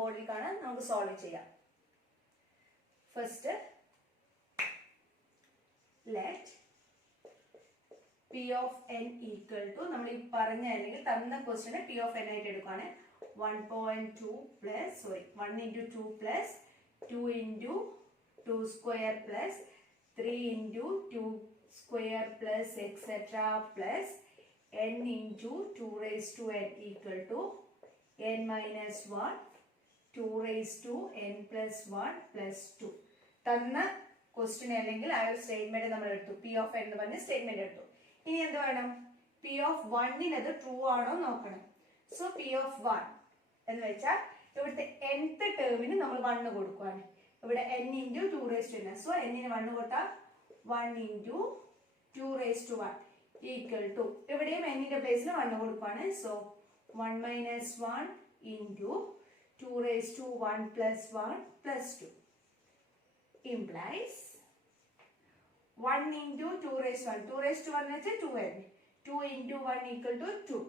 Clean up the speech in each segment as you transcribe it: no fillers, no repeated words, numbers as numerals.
ബോർഡിൽ കാണാൻ നമുക്ക് സോൾവ് ചെയ്യാം. First let P of N equal to, നമ്മൾ ഈ പറഞ്ഞ അല്ലെങ്കിൽ തന്ന ക്വസ്റ്റ്യനെ പി ഓഫ് എൻ ആയിട്ട് എടുക്കുകയാണ്. 1.2 plus 1 into 2 plus 2 into 2 square plus 3 into 2 square plus etc. plus n into 2 raised to n equal to n minus 1 2 raised to n plus 1 plus 2. തന്ന question അല്ലെങ്കിൽ ആ ഒരു സ്റ്റേറ്റ്മെന്റ് നമ്മൾ എടുത്തു. പി ഓഫ് എന്ന് പറഞ്ഞ സ്റ്റേറ്റ്മെന്റ് എടുത്തു. ഇനി എന്ത് വേണം? പി ഓഫ് വണ്ണിനത് ട്രൂ ആണോ നോക്കണം. സോ പി ഓഫ് 1 എന്ന് വെച്ചാൽ ഇവിടുത്തെ nth ടേമിന് നമ്മൾ 1 കൊടുക്കുകയാണ്. ഇവിടെ n into 2 raised to n. So n-ന് 1 കൊടുത്താൽ 1 into 2 raised to 1 equal to, ഇവിടെയും n-ന്റെ പ്ലേസിൽ 1 കൊടുക്കുകയാണ്. So 1 minus 1 into 2 raised to 1 plus 1 plus 2 implies 1 into 2 raised to 1. 2 raised to 1 എന്ന് വെച്ചാൽ 2n. 2 into 1 equal to 2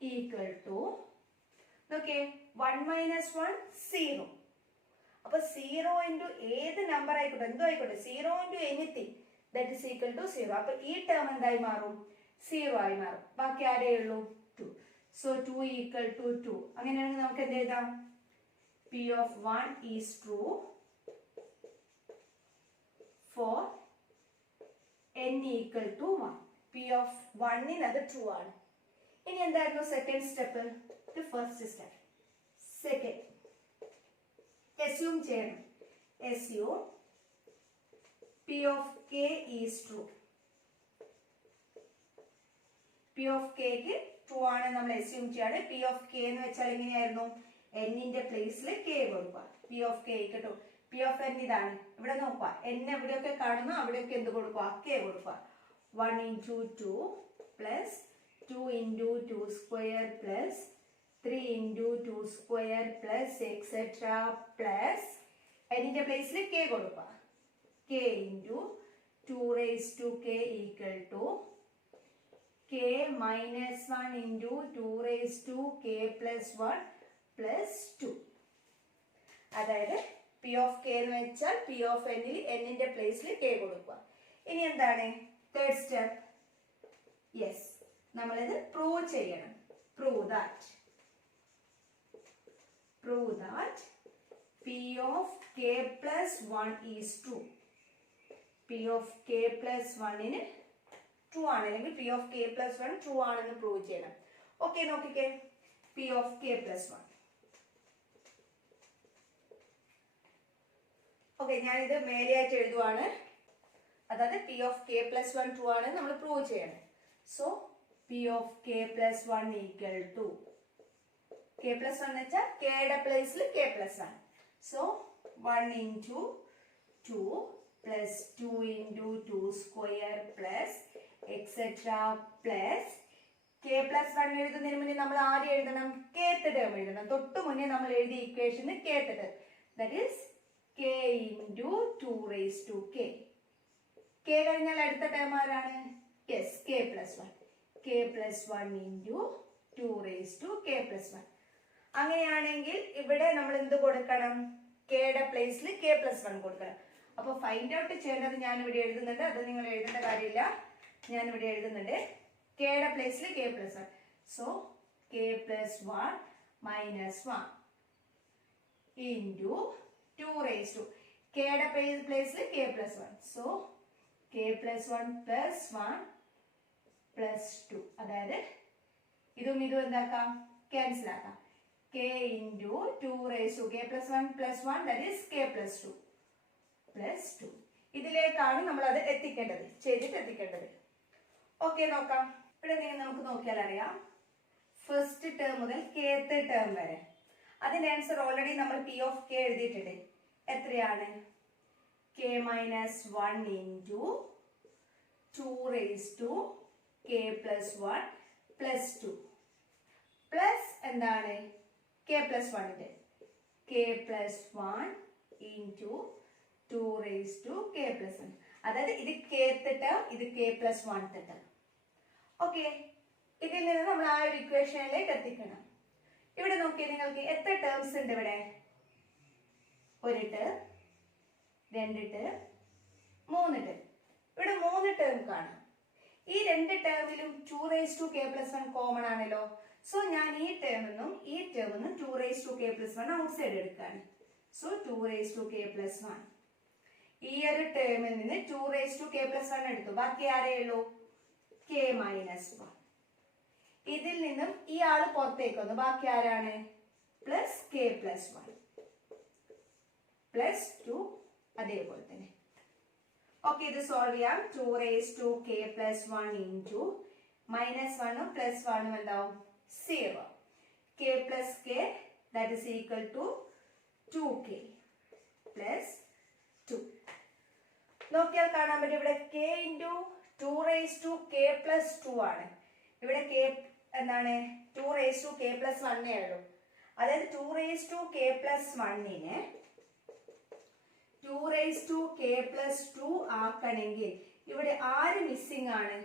equal to, okay, 1 minus 1 0. അപ്പോൾ 0 into ഏത് number ആയിക്കോട്ടെ, എന്തോ ആയിക്കോട്ടെ, 0 into anything that is equal to 0. അപ്പോൾ ഈ ടേം എന്തായി മാറും? 0 ആയി മാറും. ബാക്കി ആരേ ഉള്ളൂ? 2. So 2 equal to 2. അങ്ങനെയാണെങ്കിൽ നമുക്ക് എന്ത് എഴുതാം? P of 1 is true for n equal to 1. P of 1 അത് ട്രൂ ആണ്. ഇനി എന്തായിരുന്നു സെക്കൻഡ് സ്റ്റെപ്പ്? ഇത് ഫസ്റ്റ് സ്റ്റെപ്പ്. സെക്കൻഡ് assume ചെയ്യണം. assume P of k is true. P of k ക്ക് ട്രൂ ആണ് നമ്മൾ assume ചെയ്യാണ്. P of k എന്ന് വെച്ചാൽ എങ്ങനെയായിരുന്നു? n-ന്റെ പ്ലേസിൽ k കൊടുക്കുക. P of k കേട്ടോ. P of n ഇതാണ്. ഇവിടെ നോക്കുക, n എവിടെയൊക്കെ കാണുന്നു അവിടെയൊക്കെ എന്ത് കൊടുക്കുക? k കൊടുക്കുക. 1 into 2 plus 2 into 2 square plus 3 into 2 square plus etc. plus n-ന്റെ പ്ലേസിൽ k കൊടുക്കുക. k into 2 raised to k equal to k minus 1 into 2 raised to k plus 1 plus 2. അതായത് P of k എന്ന് വെച്ചാൽ P of n-ൽ n-ന്റെ പ്ലേസിൽ k കൊടുക്കുക. ഇനി എന്താണ് third step? Yes, നമ്മളിത് പ്രൂവ് ചെയ്യണം. Prove that P of k plus 1 is true. P of k plus 1-ന് ട്രൂ ആണ്, അല്ലെങ്കിൽ P of k plus 1 true ആണെന്ന് പ്രൂവ് ചെയ്യണം. ഓക്കെ, നോക്കിക്കേ. P of k plus 1. Okay, ഞാനിത് മേലെയായിട്ട് എഴുതുവാണ്. അതായത് P of k plus 1 true ആണ് നമ്മൾ പ്രൂവ് ചെയ്യണം. So P of k plus 1 equal to k plus 1 എന്ന് വെച്ചാൽ kയുടെ പ്ലേസിൽ k plus 1. So 1 into 2 plus 2 into 2 square plus etc. plus k plus 1 എഴുതുന്നതിന് മുന്നേ നമ്മൾ ആദ്യം എഴുതണം kth ടേം എഴുതണം. തൊട്ട് മുന്നേ നമ്മൾ എഴുതിയ ഇക്വേഷന് kth term, that is k into 2 raised to k. k കഴിഞ്ഞാൽ അടുത്ത ടേം ആരാണ്? Yes, k plus 1. k plus 1 into 2 raised to k plus 1. അങ്ങനെയാണെങ്കിൽ ഇവിടെ നമ്മൾ എന്ത് കൊടുക്കണം? kയുടെ പ്ലേസിൽ k plus 1 കൊടുക്കണം. അപ്പോൾ ഫൈൻഡ് ഔട്ട് ചെയ്യേണ്ടത് ഞാൻ ഇവിടെ എഴുതുന്നുണ്ട്, അത് നിങ്ങൾ എഴുതേണ്ട കാര്യമില്ല. ഞാൻ ഇവിടെ എഴുതുന്നുണ്ട് kയുടെ പ്ലേസിൽ k plus 1. So k plus 1 minus 1 into 2 raised to kയുടെ പ്ലേസിൽ k plus 1. So k plus 1 plus 1 plus 2. അതായത് ഇതും ഇതും എന്താക്കാം? ക്യാൻസൽ ആക്കാം. k into 2 raised to k plus 1 plus 1, that is k plus 2 plus 2. ഇതിലേക്കാണ് നമ്മൾ അത് എത്തിക്കേണ്ടത്, ചെയ്തിട്ട് എത്തിക്കേണ്ടത്. ഓക്കെ, നോക്കാം. ഇവിടെ നമുക്ക് നോക്കിയാൽ അറിയാം, ഫസ്റ്റ് ടേം മുതൽ kth ടേം വരെ അതിന്റെ ആൻസർ ഓൾറെഡി നമ്മൾ P of k എഴുതിയിട്ടുണ്ട്. എത്രയാണ്? k minus 1 into 2 raised to k plus 1 plus 2 plus എന്താണ്? k plus 1 k plus 1 into 2 raised to k plus 1. അതായത് ഇത് kth ടേം, ഇത് k plus 1th term. Okay, ഇതിൽ നിന്ന് നമ്മൾ ആ ഒരു ഇക്വേഷനിലേക്ക് എത്തിക്കണം. ഇവിടെ നോക്കിയാൽ നിങ്ങൾക്ക് എത്ര ടേംസ് ഉണ്ട് ഇവിടെ? ഒരു ടേം, രണ്ട് ടേം, മൂന്ന് ടേം. ഇവിടെ മൂന്ന് ടേം കാണാം. ഈ രണ്ട് ടേമിലും 2k+1 കോമൺ ആണല്ലോ. സോ ഞാൻ ഈ ടേമെന്നും 2k+1 ഔട്ട്സൈഡ് എടുക്കുകയാണ്. So 2k+1. ഈ ഒരു ടേമിൽ നിന്ന് 2k+1 എടുത്തു. ബാക്കി ആരേ ഉള്ളൂ? k-1. ഇതിൽ നിന്നും ഈ ആള് പുറത്തേക്ക് വന്നു. ബാക്കി ആരാണ്? +k+1 +2 അതേപോലെ തന്നെ. ഓക്കെ, ഇത് സോൾവ് ചെയ്യാം. 2k+1 ഇൻറ്റു -1 + 1 എന്താവും? 0. k plus k, that is equal to 2k plus 2. നോക്കിയാൽ കാണാൻ പറ്റും ഇവിടെ k ഇൻറ്റു 2k+2 ആണ്. ഇവിടെ k എന്താണ്? 2k+1 ഉള്ളൂ. അതായത് 2k+1നെ 2k+2 ആക്കണമെങ്കിൽ ഇവിടെ ആര് മിസ്സിംഗ് ആണ്?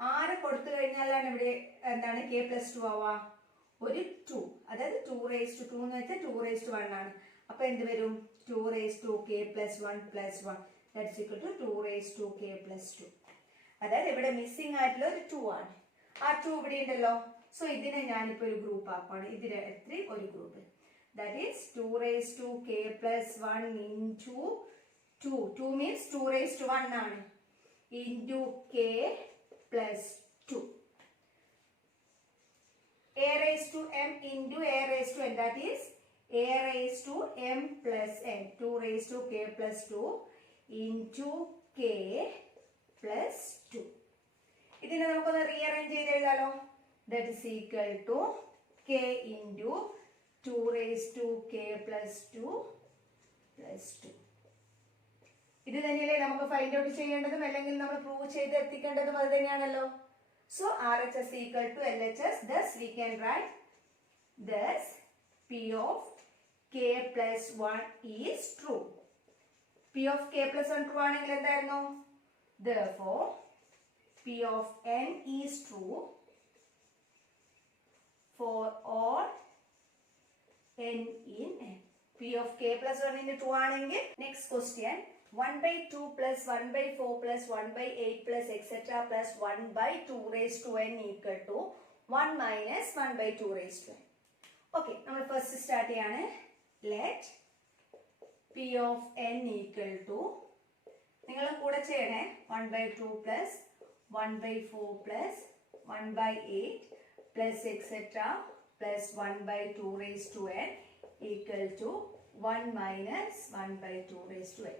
ആരെ കൊടുത്തു കഴിഞ്ഞാലാണ് ഇവിടെ എന്താണ് k+2 ആവുക? ഒരു 2. അതായത് 2 എന്ന് വെച്ചാൽ 2 ആണ്. അപ്പൊ എന്ത് വരും? 2k+1 + 1 that is equal to 2k+2. അതായത് ഇവിടെ മിസ്സിംഗ് ആയിട്ടുള്ള ഒരു 2 ആണ്. ആ 2 ഇവിടെ ഉണ്ടല്ലോ. സോ ഇതിനെ ഞാനിപ്പോ ഒരു ഗ്രൂപ്പ് ആക്കുകയാണ്. ഇതിന് എത്ര? ഒരു group. That is 2k+1 into 2. 2 means 2 ആണ്. Into k plus 2. a⁻m into a⁻n, that is a⁻m plus n. 2k+2 into k plus 2. ഇതിനെ നമുക്കൊന്ന് റീഅറേഞ്ച് ചെയ്ത് എഴുതാലോ. That is equal to k into 2k+2 plus 2. ഇത് തന്നെയല്ലേ നമുക്ക് ഫൈൻഡ് ഔട്ട് ചെയ്യേണ്ടതും അല്ലെങ്കിൽ നമ്മൾ പ്രൂവ് ചെയ്ത് എത്തിക്കേണ്ടതും അത് തന്നെയാണല്ലോ. So RHS equal to LHS. Thus we can write thus P of k+1 is true. P of k+1 true ആണെങ്കിൽ എന്തായിരുന്നു? Therefore P of n is true for all n in n. P of k+1 into 2 ആണെങ്കിൽ next question 1/2 plus 1/4 plus 1/8 plus etc plus 1/2n equal to 1 minus 1/2n. Okay, നമ്മൾ first start ചെയ്യാണ്. Let P of n equal to, നിങ്ങൾ കൂടെ ചെയ്യണേ, 1/2 plus 1/4 plus 1/8 plus etc plus 1/2n equal to 1 minus 1/2n.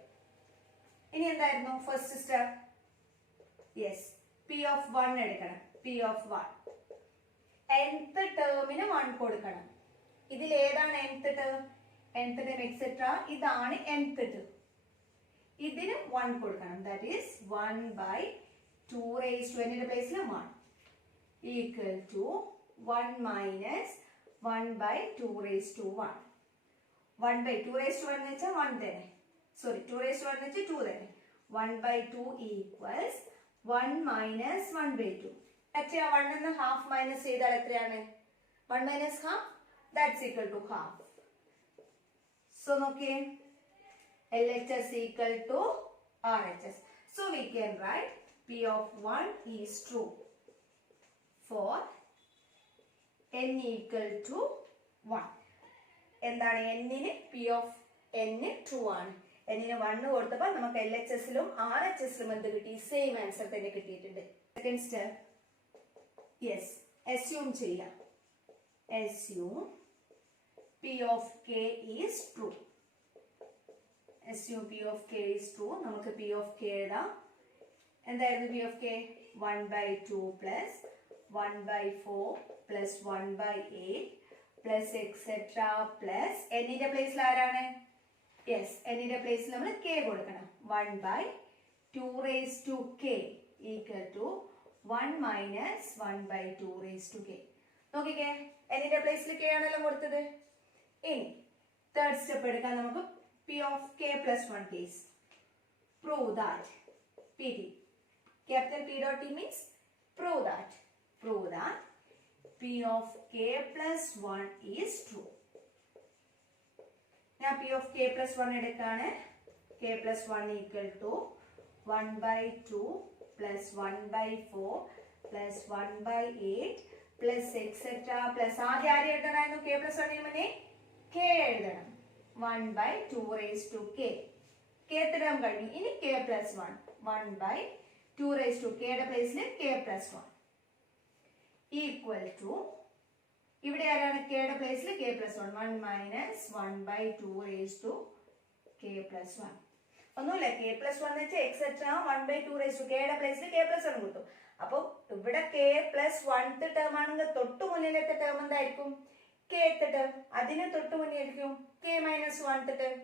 ഇനി എന്തായിരുന്നു first step? Yes, P of 1 എടുക്കണം. P of 1 nth ടേമിന് 1 കൊടുക്കണം. ഇതിൽ ഏതാണ് nth term? nth term etcetera ഇതാണ് nth ടേം. ഇതിന് 1 കൊടുക്കണം. ദാറ്റ് ഈസ് 1/2n ന്റെ പ്ലേസിൽ 1 equal to 1 minus 1/2n. 1/2n എന്ന് വെച്ചാൽ 1 തന്നെ. സോറി, 2n എന്ന് വെച്ചാൽ 2 തന്നെ. 1/2 ഈക്വൽസ് 1 മൈനസ് 1/2. actually 1 എന്ന് ഹാഫ് മൈനസ് ചെയ്താൽ എത്രയാണ്? 1 minus half, that's equal to half. So നോക്കിയേ, LHS equal to RHS. So we can write P of 1 is true for n equal to 1. എന്താണ് n ന്? P of n true ആണ്. n ന് 1 കൊടുത്തപ്പോൾ നമുക്ക് LHSലും RHSലും എന്ത് കിട്ടി? സെയിം ആൻസർ തന്നെ കിട്ടിയിട്ടുണ്ട്. സെക്കൻഡ് സ്റ്റെപ്പ്, യെസ്, assume ചെയ്യാം. assume P of k is true. assume P of k is true. നമുക്ക് P of k എഴുതാം. എന്തായിരുന്നു P of k? 1/2 plus 1/4 plus 1/8 plus etc plus n ന്റെ പ്ലേസിൽ ആരാണ്? യെസ്, n ന്റെ പ്ലേസിൽ നമ്മൾ k കൊടുക്കണം. 1/2k equal to 1 minus 1/2k. നോക്കിക്കേ, n ന്റെ പ്ലേസിൽ k ആണല്ലോ കൊടുത്തത്. ഇനി തേർഡ് സ്റ്റെപ്പ് എടുക്കാൻ നമുക്ക് P of k+1 case. Prove that PT. Capital P dot T means prove that P of k plus 1 is true. Now P of k plus 1 എടുക്കാണ്. K plus 1 equal to 1 by 2 plus 1 by 4 plus 1 by 8 plus etc. plus ആദ്യം ആര് എഴുതണമായിരുന്നു? K plus 1 മുന്നേ k എഴുതണം. 1 by 2 raised to k. K term കഴിഞ്ഞു. ഇനി k plus 1. 1 by 2 raised to k യുടെ പ്ലേസിൽ k plus 1 equal to ഇവിടെ ആരാണ് k യുടെ പ്ലേസിൽ k plus 1. 1 minus 1 by 2 raised to k plus 1. ഒന്നുമില്ല, k plus 1 എന്ന് വെച്ചാൽ et cetera 1 by 2 raised to k യുടെ പ്ലേസിൽ k plus 1 കിട്ടും. അപ്പോൾ ഇവിടെ k plus 1th ടേം ആണെങ്കിൽ തൊട്ട് മുന്നിലത്തെ ടേം എന്തായിരിക്കും? kth term. അതിന് തൊട്ട് മുന്നിലായിരിക്കും k minus 1th ടേം.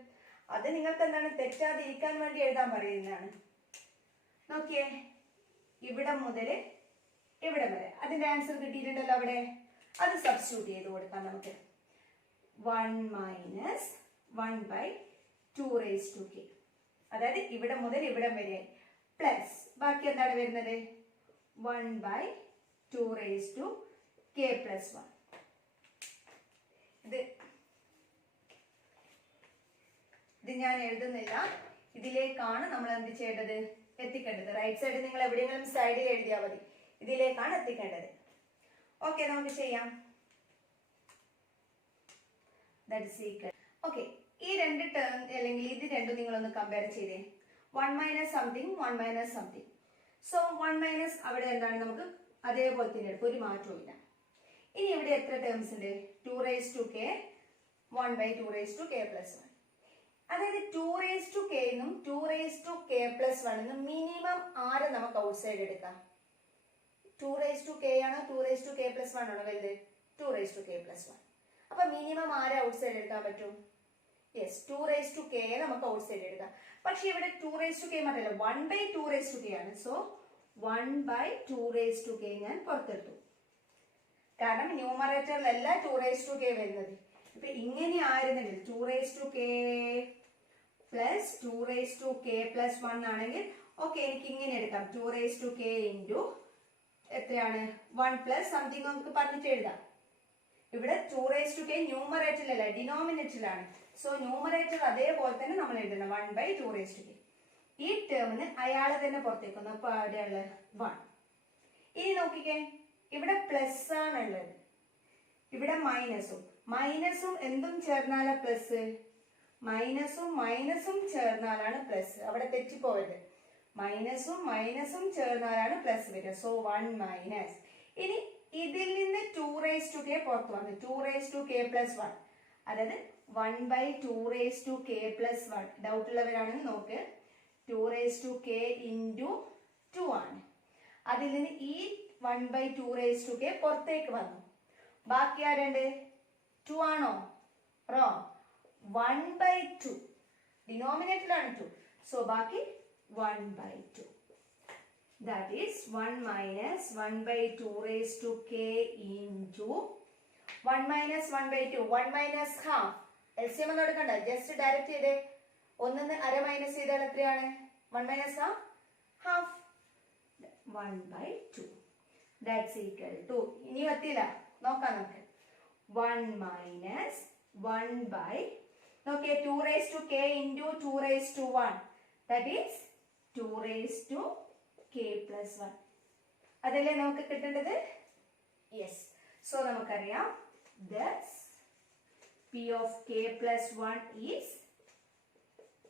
അത് നിങ്ങൾക്ക് എന്താണ് തെറ്റാതിരിക്കാൻ വേണ്ടി എഴുതാൻ പറയുന്നതാണ്. നോക്കിയേ, ഇവിടെ മുതൽ ഇവിടെ വരെ അതിന്റെ ആൻസർ കിട്ടിയിട്ടുണ്ടല്ലോ. അവിടെ അത് സബ്സ്റ്റിറ്റ്യൂട്ട് ചെയ്ത് കൊടുക്കാം നമുക്ക്. 1 minus 1 by 2 raised to k. അതായത് ഇവിടെ മുതൽ ഇവിടെ വരെ പ്ലസ് ബാക്കി എന്താണ് വരുന്നത്? 1 by 2 raised to k plus 1. ഇത് ഞാൻ എഴുതുന്നില്ല. ഇതിലേക്കാണ് നമ്മൾ എന്ത് ചെയ്യേണ്ടത്? എത്തിക്കേണ്ടത്. റൈറ്റ് സൈഡ് നിങ്ങൾ എവിടെയെങ്കിലും സൈഡിൽ എഴുതിയാൽ മതി. ഇതിലേക്കാണ് എത്തിക്കേണ്ടത്. ഓക്കെ, നമുക്ക് ചെയ്യാം. ഓക്കെ, ഈ രണ്ട് ടേം അല്ലെങ്കിൽ ഇത് രണ്ടും നിങ്ങളൊന്ന് കമ്പയർ ചെയ്തേ. 1 minus something 1 minus something. So 1 minus അവിടെ എന്താണ്? നമുക്ക് അതേപോലെ തന്നെ എടുക്കും, ഒരു മാറ്റവും ഇല്ല. ഇനി ഇവിടെ എത്ര ടേംസ് ഉണ്ട്? 2 raised to k 1 by 2 raised to k plus 1. അതായത് 2 raised to k എന്നും 2 raised to k plus 1 എന്നും മിനിമം ആരെ നമുക്ക് ഔട്ട് സൈഡ് എടുക്കാം? 2 raised to k ആണോ 2 raised to k plus 1 ആണോ വലുത്? 2 raised to k plus 1. അപ്പൊ മിനിമം ആരെ ഔട്ട് സൈഡ് എടുക്കാൻ പറ്റും? യെസ്, 2 raised to k നമുക്ക് ഔട്ട് സൈഡ് എടുക്കാം. പക്ഷെ ഇവിടെ 2 raised to k മാത്രമല്ല 1 by 2 raised to k ആണ്. So 1 by 2 raised to k ഞാൻ പുറത്തെടുത്തു. കാരണം ന്യൂമറേറ്ററിലല്ല 2 raised to k വരുന്നത്. ഇപ്പൊ ഇങ്ങനെ ആയിരുന്നെങ്കിൽ 2 raised to k plus 2 raised to k plus 1 ആണെങ്കിൽ ഓക്കെ, എനിക്ക് ഇങ്ങനെ എടുക്കാം. 2 raised to k into എത്രയാണ്? 1 plus something നമുക്ക് പറഞ്ഞിട്ട് എഴുതാം. ഇവിടെ 2 raised to k ന്യൂമറേറ്ററിലല്ല ഡിനോമിനേറ്ററിലാണ്. സോ ന്യൂമറേറ്റർ അതേപോലെ തന്നെ നമ്മൾ എഴുതണം. 1 by 2 raised to k. ഈ ടേമിന് അയാളെ തന്നെ പുറത്തേക്കുന്നു. അപ്പൊ അവിടെയുള്ള 1. ഇനി നോക്കിക്കേ, ഇവിടെ പ്ലസ് ആണുള്ളത്, ഇവിടെ മൈനസും. മൈനസും എന്തും ചേർന്നാലാ പ്ലസ്? മൈനസും മൈനസും ചേർന്നാലാണ് പ്ലസ്. അവിടെ തെറ്റിപ്പോവരുത്. മൈനസും മൈനസും ചേർന്നാലാണ് പ്ലസ് വരിക. So 1 minus. ഇനി ഇതിൽ നിന്ന് 2 raised to k പുറത്ത് വന്നു. 2 raised to k plus 1. അതായത് 1 by 2 raised to k plus 1. Doubt ഉള്ളവരാണെങ്കിൽ നോക്ക്. 2 raised to k into 2 ആണ്. അതിൽ നിന്ന് ഈ 1 by 2 raised to k പുറത്തേക്ക് വന്നു. ബാക്കി ആരുണ്ട്? 2 ആണോ? റോങ്. 1 by 2 ഡിനോമിനേറ്ററിലാണ് 2. സോ ബാക്കി 1 by 2. That is 1 minus 1 by 2 raised to k into 1 minus 1 by 2. 1 minus half. LCM ഒന്നും എടുക്കണ്ട, ജസ്റ്റ് ഡയറക്റ്റ് ചെയ്തേ. ഒന്നിന്ന് അര മൈനസ് ചെയ്താൽ എത്രയാണ്? 1 minus half. Half. 1 by 2. That's equal to, ഇനി എത്തിയില്ല, നോക്കാം നമുക്ക്. 1 minus 1 by, നോക്കിയേ, 2 raised to k into 2 raised to 1. That is 2 raised to k plus 1. അതല്ലേ നമുക്ക് കിട്ടേണ്ടത്? യെസ്. സോ നമുക്കറിയാം thus p of k plus 1 is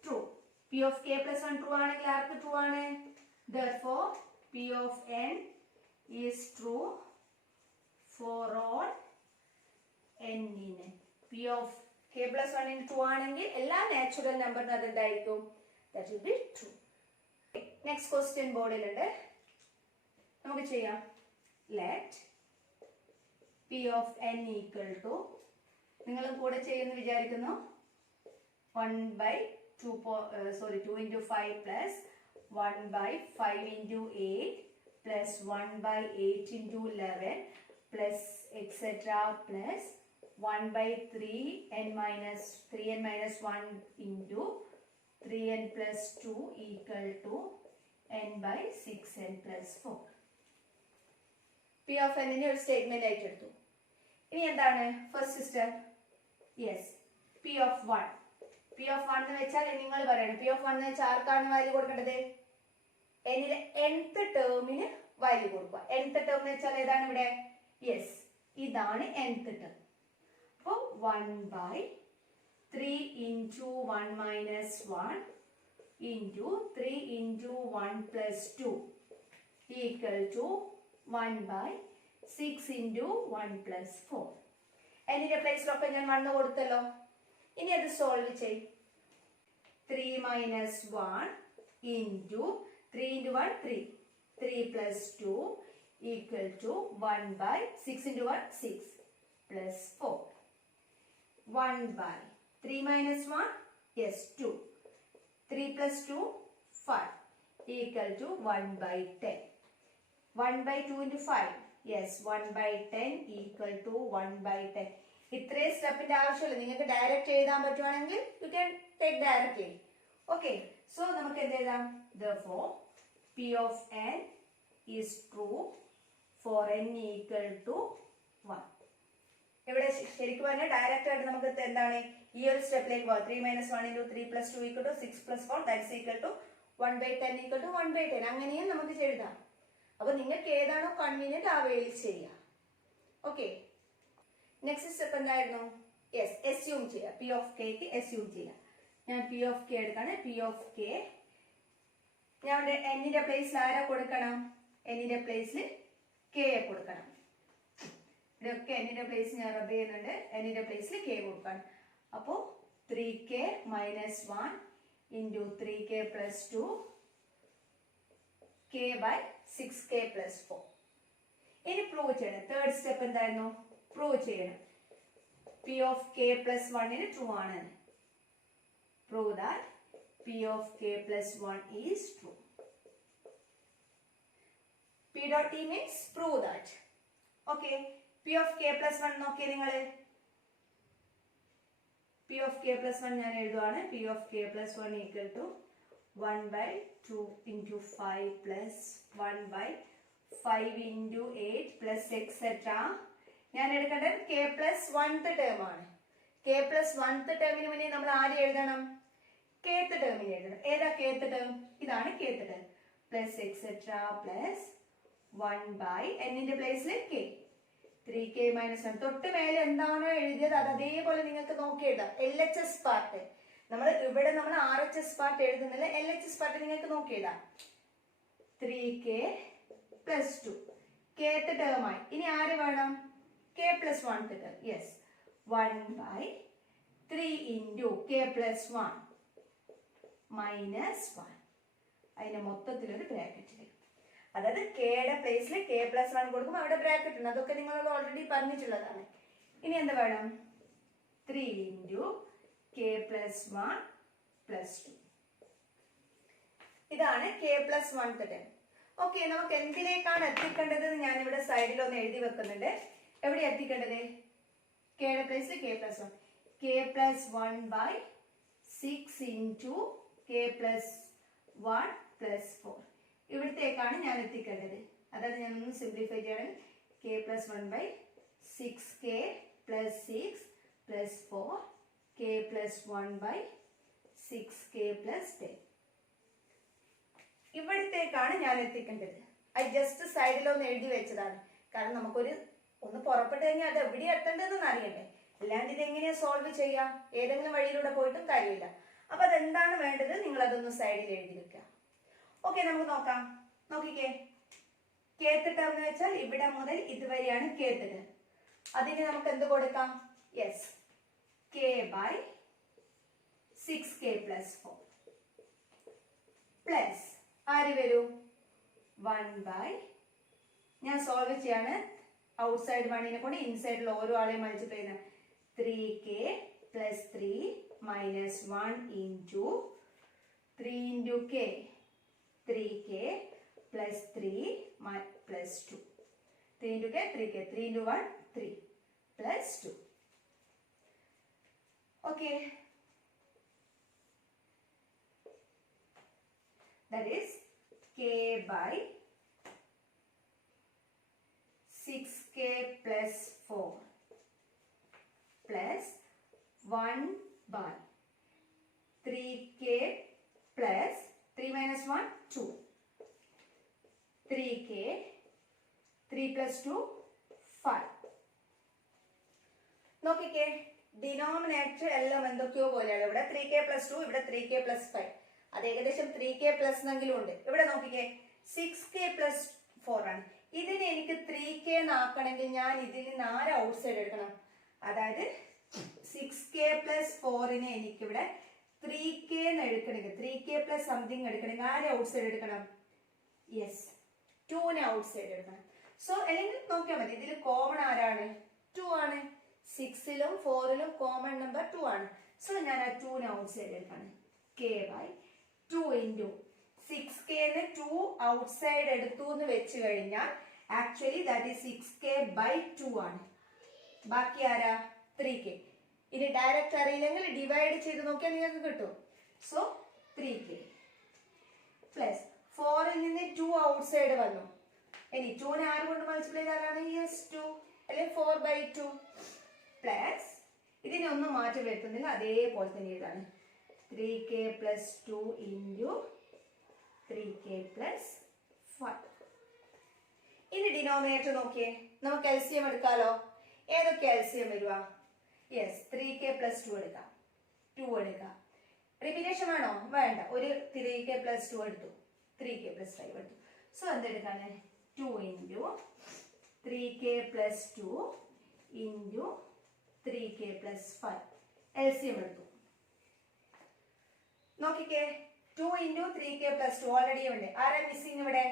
true. p of k plus 1 true ആണെങ്കിൽ ആർക്ക് true ആണ്? Therefore p of n is true for all n in n. p of k plus 1 in true ആണെങ്കിൽ എല്ലാ natural നമ്പറിനും അതെന്തായിരിക്കും? That will be true. Next question ബോർഡിലുണ്ട്, നമുക്ക് ചെയ്യാം. Let p of n equal to, നിങ്ങളും കൂടെ ചെയ്യുമെന്ന് വിചാരിക്കുന്നു, 1 by 2 into 5 plus 1 by 5 into 8 plus 1 by 8 into 11 plus etc. plus 1 by 3n minus 1 into 3n plus 2 equal to n by 6n plus 4. P of എന്നിനെ ഒരു statement ആയിട്ട് എടുത്തു. ഇനി എന്താണ് first step? Yes, P of one. P of one എന്ന് വെച്ചാൽ നിങ്ങൾ പറയണം, പി ഓഫ് വൺ എന്ന് വെച്ചാൽ ആർക്കാണ് വാല്യൂ കൊടുക്കേണ്ടത്? എന്നിലെ nth ടേമിന് വാല്യൂ കൊടുക്കുക. nth ടേം എന്ന് വെച്ചാൽ ഏതാണ് ഇവിടെ? യെസ്, ഇതാണ് nth ടേം. അപ്പോൾ 1/3 into 1 minus 1 into 3 into 1 plus 2 equal to 1/6 into 1 plus 4. എന്നിന്റെ പ്ലേസിലൊക്കെ ഞാൻ 1 കൊടുത്തല്ലോ. ഇനി അത് സോൾവ് ചെയ്യും. 3 minus 1 into 3 into 1 3 3 plus 2 equal to 1/6 into 1 6 plus 4. 1/3 minus 1, yes, 2. 3 plus 2 5 equal to 1/10. 1/2 into 5, yes, 1/10 equal to 1/10. ഇത്രയും സ്റ്റെപ്പിന്റെ ആവശ്യമില്ല. നിങ്ങൾക്ക് ഡയറക്റ്റ് എഴുതാൻ പറ്റുവാണെങ്കിൽ you can take directly. Okay, so നമുക്ക് എന്ത് എഴുതാം? Therefore, P of n is true for n equal to 1. ഇവിടെ ശരിക്കും പറഞ്ഞാൽ ഡയറക്റ്റ് ആയിട്ട് നമുക്ക് എന്താണ് ഈ ഒരു സ്റ്റെപ്പിലേക്ക് പോകാം. 3 minus 1 into 3 plus 2 equal to 6 plus 4 that's equal to 1/10 equal to 1/10. അങ്ങനെയും നമുക്ക് എഴുതാം. അപ്പൊ നിങ്ങൾക്ക് ഏതാണോ കൺവീനിയന്റ് ആ വേയിൽ ചെയ്യാം. ഓക്കെ, നെക്സ്റ്റ് സ്റ്റെപ്പ് എന്തായിരുന്നു? യെസ്, എസ്യൂം ചെയ്യാം. പി ഓഫ് കെക്ക് എസ്യൂം ചെയ്യാം. ഞാൻ പി ഓഫ് കെ എടുക്കാണ്. പി ഓഫ് കെ ഞാൻ എന്നിന്റെ പ്ലേസിൽ ആരാ കൊടുക്കണം? എന്നിന്റെ പ്ലേസിൽ കെ കൊടുക്കണം. ഇതൊക്കെ എന്നിന്റെ പ്ലേസ് ഞാൻ റബ് ചെയ്യുന്നുണ്ട്. എന്നിന്റെ പ്ലേസിൽ കെ കൊടുക്കണം. അപ്പോൾ 3k minus 1 into 3k plus 2 k by 6k plus 4. ഇനി പ്രൂവ് ചെയ്യണം. തേർഡ് സ്റ്റെപ്പ് എന്തായിരുന്നു? പ്രൂവ് ചെയ്യണം. P of k plus 1 true ആണ്. Prove that P of k plus 1 is true. P dot T means prove that. Okay, P of k plus 1 നോക്കിയേ നിങ്ങൾ. P of k plus 1 ഞാൻ എഴുതുവാണ്. P of k plus 1 equal to 1/2 into 5 plus 1/5 into 8 plus etc. ഞാൻ എടുക്കേണ്ടത് k plus 1th term ആണ്. k plus 1th ടേമിന് മുന്നേ നമ്മൾ ആദ്യം എഴുതണം? kth ടേമിന് എഴുതണം. ഏതാ kth ടേം? ഇതാണ് kth term. plus etc. plus 1/, എന്നിന്റെ പ്ലേസിൽ k. 3k minus 1. തൊട്ട് മേലെ എന്താണോ എഴുതിയത് അത് അതേപോലെ നിങ്ങൾക്ക് നോക്കി എഴുതാം. LHS പാർട്ട് നമ്മൾ RHS പാർട്ട് എഴുതുന്നില്ല. LHS പാർട്ട് നിങ്ങൾക്ക് നോക്കി എഴുതാം. 3k plus 2 kth ടേമായി. ഇനി ആര് വേണം? k plus 1th term. Yes, 1/3 into k plus 1 minus 1. അതിന്റെ മൊത്തത്തിലൊരു ബ്രാക്കറ്റ് വരും. അതായത് കെയുടെ പ്ലേസിൽ k plus 1 കൊടുക്കുമ്പോൾ അവിടെ ബ്രാക്കറ്റ് ഉണ്ട്. അതൊക്കെ നിങ്ങളോട് ഓൾറെഡി പറഞ്ഞിട്ടുള്ളതാണ്. ഇനി എന്ത് വേണം? 3 into k plus 1 plus 2. ഇതാണ് k plus 1th term. Okay, നമുക്ക് എന്തിലേക്കാണ് എത്തിക്കേണ്ടത്? ഞാൻ ഇവിടെ സൈഡിൽ ഒന്ന് എഴുതി വെക്കുന്നുണ്ട്. എവിടെ എത്തിക്കേണ്ടത്? കെയുടെ പ്ലേസിൽ k plus 1. k plus 1/6 into k plus 1 plus 4. ഇവിടത്തേക്കാണ് ഞാൻ എത്തിക്കേണ്ടത്. അതായത് ഞാൻ ഒന്ന് സിംപ്ലിഫൈ ചെയ്യണം. k plus 1/6k plus 6 plus 4 k plus 1/6k plus 10. ഇവിടത്തേക്കാണ് ഞാൻ എത്തിക്കേണ്ടത്. അത് ജസ്റ്റ് സൈഡിൽ ഒന്ന് എഴുതി വെച്ചതാണ്. കാരണം നമുക്കൊരു ഒന്ന് പുറപ്പെട്ടു കഴിഞ്ഞാൽ അത് എവിടെ എത്തേണ്ടതെന്ന് അറിയണ്ടേ. അല്ലാണ്ട് ഇതെങ്ങനെയാ സോൾവ് ചെയ്യാം? ഏതെങ്കിലും വഴിയിലൂടെ പോയിട്ടും കാര്യമില്ല. അപ്പൊ അതെന്താണ് വേണ്ടത്? നിങ്ങൾ അതൊന്ന് സൈഡിൽ എഴുതി വെക്കുക. ഓക്കെ, നമുക്ക് നോക്കാം. നോക്കിക്കേ, kth ടേം എന്ന് വെച്ചാൽ ഇവിടെ മുതൽ ഇതുവരെയാണ് kth ടേം. അതിന് നമുക്ക് എന്ത് കൊടുക്കാം? Yes, k by 6k plus 4 plus ആര് വരും? 1/, ഞാൻ സോൾവ് ചെയ്യാണ്. ഔട്ട്സൈഡ് 1നെ കൊണ്ട് ഇൻസൈഡിൽ ഓരോ ആളെയും മൾട്ടിപ്ലൈ ചെയ്യുന്ന 3k plus 3 minus 1 into 3 into k. 3k plus 3 plus 2. 3 into k, 3k. 3 into 1, 3 plus 2. Okay. That is k by 6k plus 4 plus 1 by 3k plus 3 minus 1 2 3k 3 plus 2 5. നോക്കിക്കേ denominator എല്ലാം എന്തൊക്കെയോ പോലെയാണ്. ഇവിടെ 3k plus 2, ഇവിടെ 3k plus 5. അത് ഏകദേശം 3k plus എന്നെങ്കിലും ഉണ്ട്. ഇവിടെ നോക്കിക്കേ 6k plus 4 ആണ്. ഇതിനെ എനിക്ക് 3k ആക്കണമെങ്കിൽ ഞാൻ ഇതിൽ നിന്ന് ആരെ ഔട്ട് സൈഡ് എടുക്കണം? അതായത് 6k plus 4നെ എനിക്കിവിടെ 3k എടുക്കണമെങ്കിൽ 3k plus സംതിങ് എടുക്കണമെങ്കിൽ ആരെ ഔട്ട് സൈഡ് എടുക്കണം? യെസ്, 2നെ ഔട്ട് സൈഡ് എടുക്കണം. സോ അല്ലെങ്കിൽ നോക്കിയാൽ മതി, ഇതിൽ കോമൺ ആരാണ്? 2 ആണ്. 6ലും 4ലും കോമൺ നമ്പർ 2 ആണ്. സോ ഞാൻ ആ 2നെ ഔട്ട് സൈഡ് എടുക്കണം. k by 2 into 6k 2 out side എടുത്തു എന്ന് വെച്ച് കഴിഞ്ഞാൽ actually that is 6k by 2 ആണ്. ബാക്കി ആരാ? 3k. ഇനി ഡയറക്റ്റ് അറിയില്ലെങ്കിൽ ഡിവൈഡ് ചെയ്ത് നോക്കിയാൽ നിങ്ങൾക്ക് കിട്ടും. സോ 3k പ്ലസ് 4ൽ നിന്ന് 2 ഔട്ട് സൈഡ് വന്നു. ഇനി 2നെ ആര് കൊണ്ട് മൾട്ടിപ്ലൈ ചെയ്താലാണ്? യെസ് 2 അല്ലെങ്കിൽ 4 by 2 പ്ലസ് ഇതിനെ ഒന്നും മാറ്റി വരുത്തുന്നില്ല, അതേപോലെ തന്നെ ഇതാണ് 3k plus 2 into 3k plus 5. ഇനി ഡിനോമിനേറ്റർ നോക്കിയേ, നമുക്ക് എൽസിയം എടുക്കാലോ. ഏതൊക്കെ എൽസിയം വരുക? യെസ്, 3k plus 2 എടുക്കാം, 2 എടുക്കാം. റിപ്പീറ്റേഷൻ വേണോ? വേണ്ട. ഒരു 3k plus 2 എടുത്തു, 3k plus 5 എടുത്തു. സോ എന്തെടുക്കാണ്? 2 into 3k plus 2 into 3k plus 5 എൽസിയം എടുത്തു. നോക്കിക്കേ 2 into 3k plus 2 ഓൾറെഡി ഉണ്ട്. ആരാ മിസ്സിംഗ് ഇവിടെ?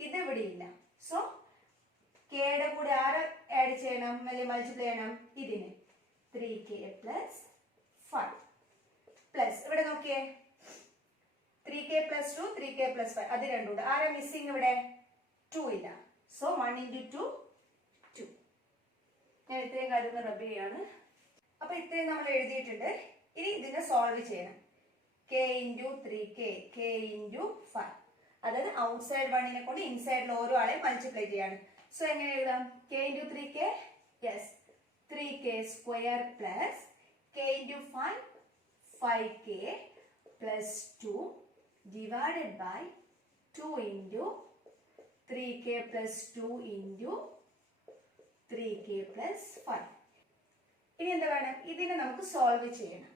ഇത് ഇവിടെ ഇല്ല. സോ കെയുടെ കൂടെ ആരെ ആഡ് ചെയ്യണം അല്ലെങ്കിൽ മൾട്ടിപ്ലൈ ചെയ്യണം? ഇതിന് 3k plus 5 പ്ലസ് ഇവിടെ നോക്കിയേ 3k plus 2 3k plus 5 അത് രണ്ടുണ്ട്. ആരാ മിസ്സിംഗ് ഇവിടെ? 2 ഇല്ല. So 1 into 2 2. ഞാൻ ഇത്രയും കാര്യം റബ് ചെയ്യാണ്. അപ്പൊ ഇത്രയും നമ്മൾ എഴുതിയിട്ടുണ്ട്. ഇനി ഇതിനെ സോൾവ് ചെയ്യണം. k into 3k k into 5, അതായത് ഔട്ട്സൈഡ് 1നെ കൊണ്ട് ഇൻസൈഡിൽ ഓരോ ആളെയും മൾട്ടിപ്ലൈ ചെയ്യാണ്. സോ എങ്ങനെ എഴുതാം? k into 3k, yes 3k square plus k into 5 5k plus 2 divided by 2 into 3k plus 2 into 3k plus 5. ഇനി എന്താ വേണം? ഇതിനെ നമുക്ക് സോൾവ് ചെയ്യണം.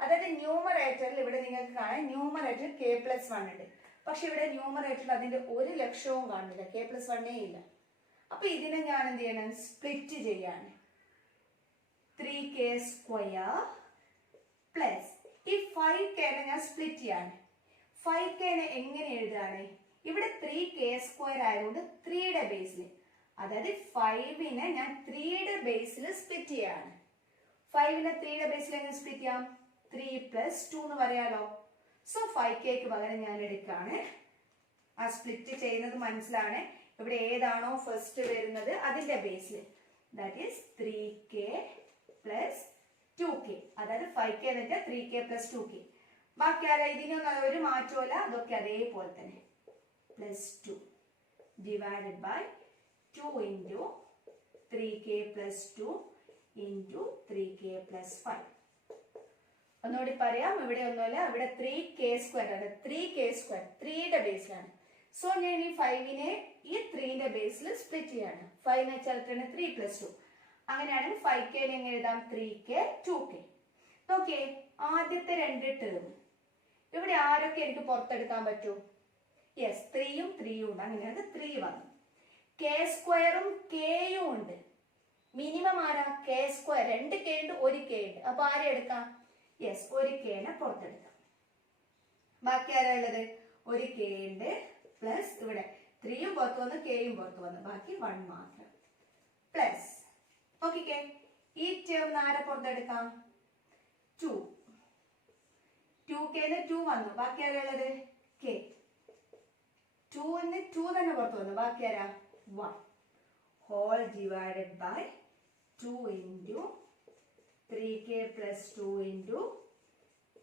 അതായത് ന്യൂമറേറ്ററിൽ ഇവിടെ നിങ്ങൾക്ക് കാണാം ന്യൂമറേറ്റർ k plus 1 ഉണ്ട്. പക്ഷെ ഇവിടെ ന്യൂമറേറ്ററിൽ അതിന്റെ 1 ലക്ഷവും കാണുന്നില്ല, k plus 1 ഇല്ല. അപ്പൊ ഇതിനെ ഞാൻ എന്ത് ചെയ്യണം? സ്പ്ലിറ്റ് ചെയ്യാണ്. 3k സ്ക്വയർ പ്ലസ് ഈ 5k ഞാൻ സ്പ്ലിറ്റ് ചെയ്യാണ്. 5k എങ്ങനെ എഴുതാണ്? ഇവിടെ 3k സ്ക്വയർ ആയതുകൊണ്ട് 3യുടെ ബേസിൽ, അതായത് 5നെ ഞാൻ 3യുടെ ബേസിൽ സ്പ്ലിറ്റ് ചെയ്യാണ്. 5നെ 3യുടെ ബേസിൽ എങ്ങനെ സ്പ്ലിറ്റ് ചെയ്യാം? 3 plus 2 എന്ന് പറയാലോ. സോ 5kക്ക് പകരം ഞാൻ എടുക്കാണ്. ആ സ്പ്ലിറ്റ് ചെയ്യുന്നത് മനസ്സിലാണ്. ഇവിടെ ഏതാണോ ഫസ്റ്റ് വരുന്നത് അതിന്റെ ബേസിൽ, that is 3k plus 2k, അതായത് 5k എന്നിട്ട് 3k plus 2k. ബാക്കി ആരാ? ഇതിനൊന്നും ഒരു മാറ്റമല്ല, അതൊക്കെ അതേപോലെ തന്നെ. Plus 2 divided by 2 into 3k plus 2 into 3k plus 5. ഒന്നുകൂടി പറയാം, ഇവിടെ ഒന്നുമല്ല, ഇവിടെ 3k സ്ക്വയർ ആണ്. 3k സ്ക്വയർ 3യുടെ ബേസിലാണ്. സോ ഞാൻ ഈ 5നെ ഈ 3ന്റെ ബേസിൽ സ്പ്ലിറ്റ് ചെയ്യാണ്. 5 എന്ന് വെച്ചാൽ 3 plus 2. അങ്ങനെയാണെങ്കിൽ 5k എങ്ങനെ എഴുതാം? 3k 2k. നോക്കിയേ ആദ്യത്തെ രണ്ട് ടേം ഇവിടെ ആരൊക്കെ എനിക്ക് പുറത്തെടുക്കാൻ പറ്റൂ? യെസ് 3യും 3യും ഉണ്ട്. അങ്ങനെയാണ് 3 വന്നു. k സ്ക്വയറും kയും ഉണ്ട്. മിനിമം ആരാ? k square. 2k ഉണ്ട്, 1k ഉണ്ട്. അപ്പൊ ആരെ എടുക്കാം? യെസ് 1kനെ പുറത്തെടുക്കാം. ബാക്കി ആരാ ഉള്ളത്? 1k ഉണ്ട് പ്ലസ് ഇവിടെ 3യും പുറത്ത് വന്നു, kയും പുറത്ത് വന്നു, ബാക്കി 1 മാത്രം. പ്ലസ് നോക്കിക്കേ ഈ ടേം ആരെ പുറത്തെടുക്കാം? 2. 2k 2 വന്നു, ബാക്കി ആരാ ഉള്ളത്? k. 2 തന്നെ പുറത്ത് വന്നു, ബാക്കി ആരാ? 1 whole divided by 2 into 3k plus 2 into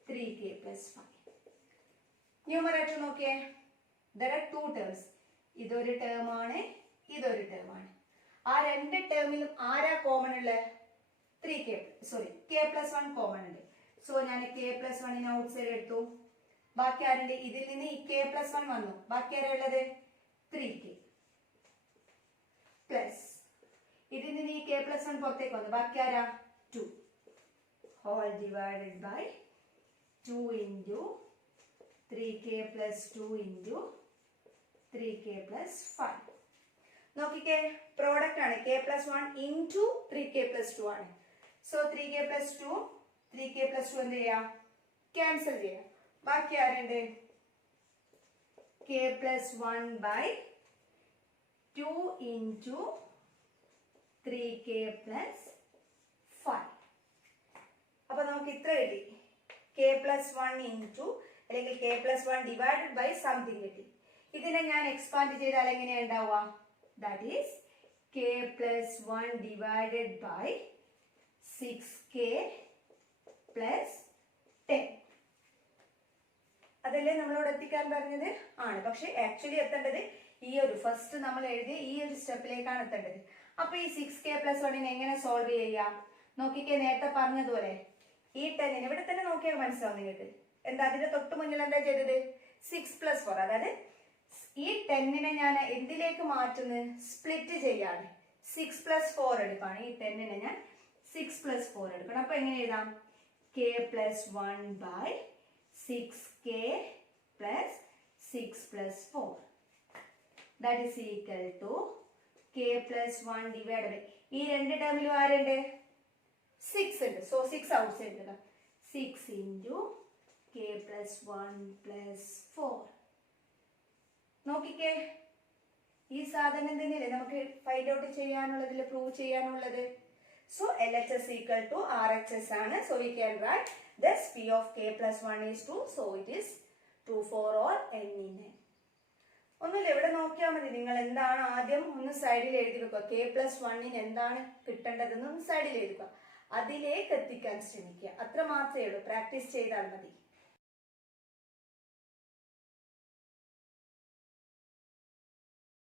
3k plus 5. Numerator നോക്കിയേ, there are two terms. ഇതൊരു ടേം ആണ്, ഇതൊരു ടേം ആണ്. ആ രണ്ട് ടേമിലും ആരാ കോമൺ ഉള്ളത്? 3k സോറി k+1 കോമൺ ഉണ്ട്. സോ ഞാൻ k+1 ഔട്ട് സൈഡ് എടുത്തു. ബാക്കി ആരുണ്ട്? ഇതിൽ നിന്ന് ഈ k+1 വന്നു. ബാക്കി ആരാ ഉള്ളത്? 3k പ്ലസ് ഇതിൽ നിന്ന് ഈ k+1 പുറത്തേക്ക് വന്നു. ബാക്കി ആരാ? 2 whole divided by 2 into 3k plus 2 into 3k plus 5. നോക്കിക്കേ, പ്രോഡക്റ്റ് ആണ് k+1 into 3k plus 2 ആണ്. So 3k plus 2 3k plus 2 എന്ത് ചെയ്യാം? ക്യാൻസൽ ചെയ്യാം. ബാക്കി ആരുണ്ട്? k+1 by 2 into 3k plus 5. അപ്പൊ നമുക്ക് ഇത്ര കിട്ടി. k+1 into അല്ലെങ്കിൽ k+1 divided by something കിട്ടി. ഇതിനെ ഞാൻ എക്സ്പാൻഡ് ചെയ്താൽ എങ്ങനെയാ ഉണ്ടാവുക? That is k+1 divided by 6k plus 10. അതല്ലേ നമ്മളോട് എത്തിക്കാൻ പറഞ്ഞത്? ആണ്. പക്ഷെ ആക്ച്വലി എത്തേണ്ടത് ഈ ഒരു ഫസ്റ്റ് നമ്മൾ എഴുതിയ ഈ ഒരു സ്റ്റെപ്പിലേക്കാണ് എത്തേണ്ടത്. അപ്പൊ ഈ 6k+1 എങ്ങനെ സോൾവ് ചെയ്യാം? നോക്കിക്കേ, നേരത്തെ പറഞ്ഞതുപോലെ ഈ 10 ഇവിടെ തന്നെ നോക്കിയാൽ മനസ്സിലാവും നിങ്ങൾക്ക്. എന്താ അതിന്റെ തൊട്ട് മുന്നിൽ എന്താ ചെയ്തത്? 6+4. അതായത് ഈ 10 ഞാൻ എന്തിലേക്ക് മാറ്റുന്നത്? സ്പ്ലിറ്റ് ചെയ്യാണ്. 6+4 എടുക്കാണ്. ഈ 10 ഞാൻ 6+4 എടുക്കണം. അപ്പൊ എങ്ങനെ എഴുതാം? k+1 by 6k plus 6+4. That is equal to k+1 divided by ഈ രണ്ട് ടേമിലും ആരുണ്ട്? 6 ഉണ്ട്. സോ 6 ഔട്ട് സൈഡ് എടുക്കാം. 6 into k+1 plus 4. നോക്കിക്കേ, ഈ സാധനം തന്നെയല്ലേ നമുക്ക് ഫൈൻഡ് ഔട്ട് ചെയ്യാനുള്ളതിൽ, പ്രൂവ് ചെയ്യാനുള്ളത്. So LHS equal to RHS ആണ്. So we can write this P of k+1 is true. So it is true for all n in n. ഒന്നുമില്ല, ഇവിടെ നോക്കിയാൽ മതി. നിങ്ങൾ എന്താണ് ആദ്യം ഒന്ന് സൈഡിൽ എഴുതി വെക്കുക. k+1 എന്താണ് കിട്ടേണ്ടതെന്ന് ഒന്ന് സൈഡിൽ എഴുതുക. അതിലേക്ക് എത്തിക്കാൻ ശ്രമിക്കുക. അത്ര മാത്രമേ ഉള്ളൂ. പ്രാക്ടീസ് ചെയ്താൽ മതി.